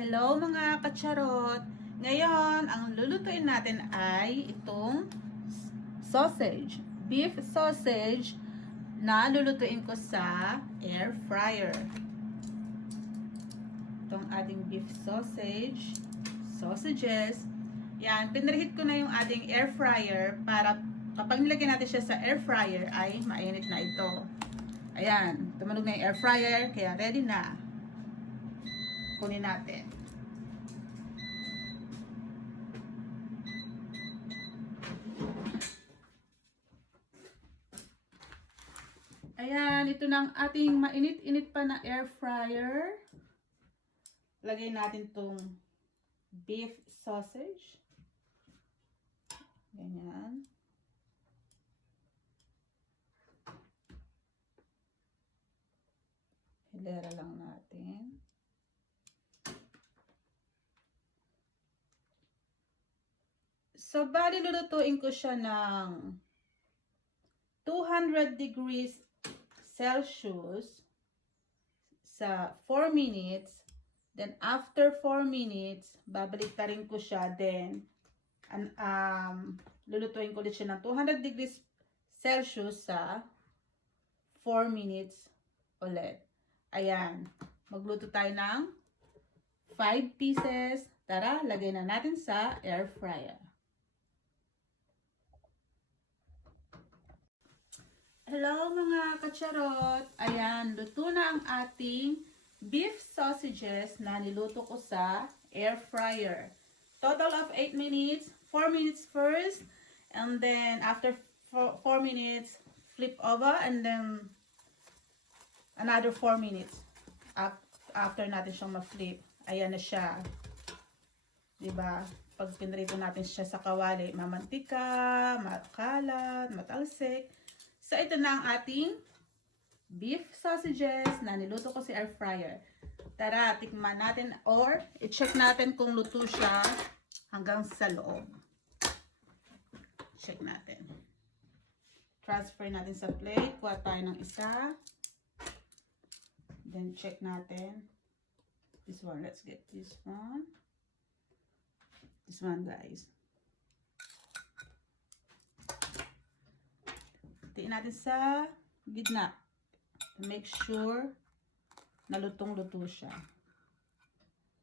Hello mga kacharot! Ngayon, ang lulutuin natin ay itong sausage. Beef sausage na lulutuin ko sa air fryer. Itong ating beef sausages. Yan, pinreheat ko na yung ating air fryer para kapag nilagyan natin siya sa air fryer ay mainit na ito. Ayan, tumunog na yung air fryer, kaya ready na. Kunin natin. Ayan, ito na ang ating mainit-init pa na air fryer. Lagay natin tong beef sausage. Ganyan. Hilera lang natin. So, bali lulutuin ko siya ng 200 degrees Celsius sa 4 minutes. Then, after 4 minutes, babalik ta rin ko siya. Then, lulutuin ko ulit siya ng 200 degrees Celsius sa 4 minutes ulit. Ayan. Magluto tayo ng 5 pieces. Tara, lagay na natin sa air fryer. Hello mga kacharot! Ayan, luto na ang ating beef sausages na niluto ko sa air fryer. Total of 8 minutes, 4 minutes first, and then after 4 minutes, flip over, and then another 4 minutes after natin siyang ma-flip. Ayan na siya. Diba? Pag pinrito natin siya sa kawali, mamantika, makalat, matalsik. So, ito na ang ating beef sausages na niluto ko sa air fryer. Tara, tikman natin or i-check natin kung luto siya hanggang sa loob. Check natin. Transfer natin sa plate. Kuha tayo ng isa. Then, check natin. This one. Let's get this one. This one, guys. Tiin natin sa gitna to make sure na lutong-luto siya.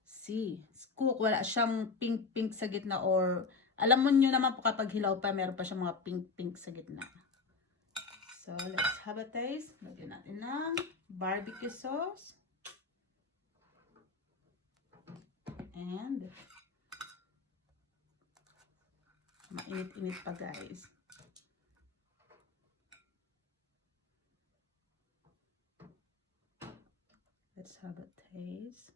See, cook, wala siyang pink-pink sa gitna, or alam mo nyo naman po kapag hilaw pa, meron pa siyang mga pink-pink sa gitna. So, let's have a taste. Lagyan natin ng barbecue sauce. And mainit-init pa, guys. Let's have a taste.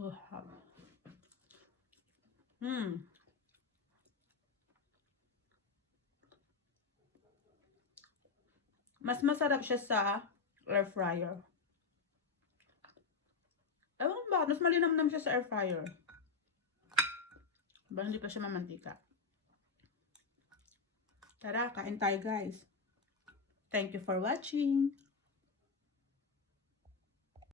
Oh, Mas masarap siya sa air fryer. Ewan ba, mas malinamnam siya sa air fryer. Ba, hindi pa siya mamantika. Tara, kain tayo, guys. Thank you for watching.